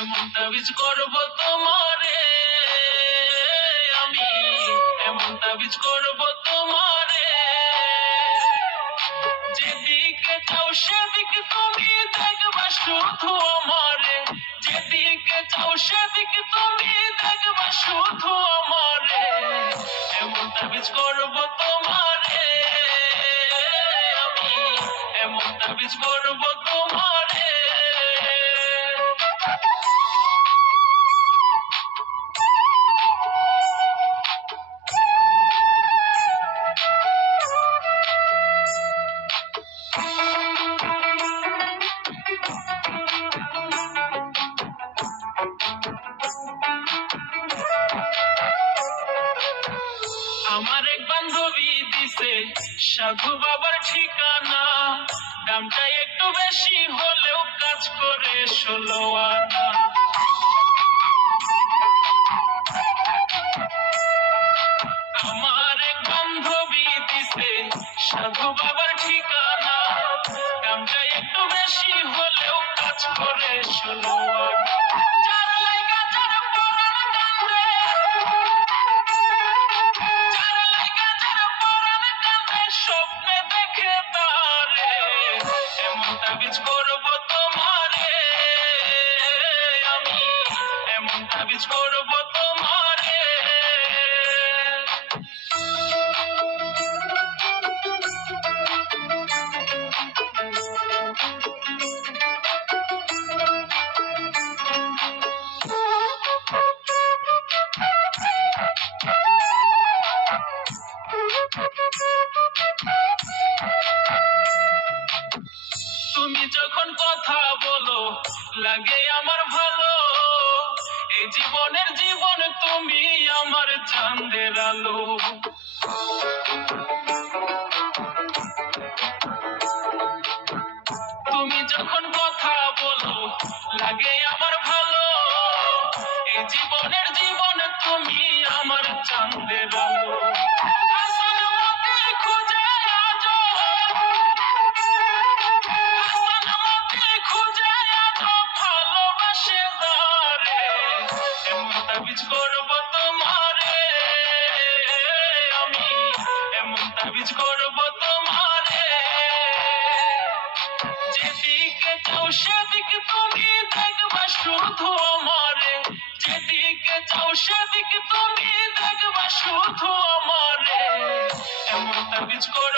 এমন তাবিজ করব তোমারে আমি, এমন তাবিজ করব তোমারে, যেদিকে চাও সেদিকে তুমি দেখবা শুধু আমারে, যেদিকে চাও সেদিকে তুমি দেখবা শুধু আমারে, এমন তাবিজ করব তোমারে আমি, এমন তাবিজ করব তোমারে। আমার এক বান্ধবী দিছে সাধু বাবার ঠিকানা, দামটা একটু বেশি হলেও কাজ করে 16 আনা। আমার এক বান্ধবী দিছে সাধু বাবার ঠিকানা, দামটা একটু বেশি হলেও কাজ করে 16 আনা। স্বপ্নে দেখে তারে এমন তাবিজ করব তোমারে আমি, এমন তাবিজ করব তোমারে। তুমি যখন কথা বলো লাগে আমার ভালো, এই জীবনের জীবন তুমি আমার চাঁদের আলো। তুমি যখন কথা বলো লাগে আমার ভালো, এই জীবনের জীবন তুমি আমার চাঁদের আলো। তাবিজ করব তোমারে আমি, এমন তাবিজ করব তোমারে, যেদিকে চাও সেদিকে তুমি দেখবা শুধু আমারে, যেদিকে চাও সেদিকে তুমি দেখবা শুধু আমারে, এমন তাবিজ করব।